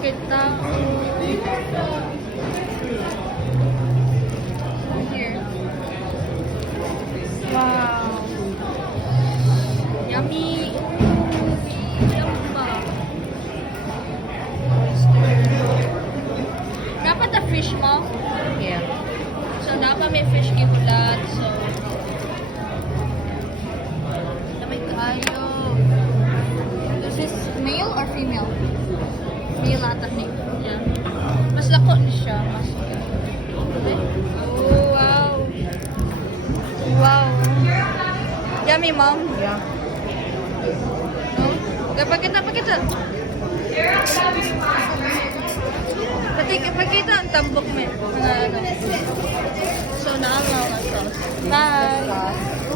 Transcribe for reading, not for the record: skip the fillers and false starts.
kay tao. Here. Wow. Yummy. Yum pa. Dapat the fish mo? Yeah. So, dapat may fish gibulat. So, damay kayo. This is male or female? Male ata ni. Yeah. Mas lako ni siya. Mas okay. Oh, wow. Wow. Yummy, mom. Yeah. No? Pakita. Pakita ang tambok mo. So, naamaw ka sauce. Bye.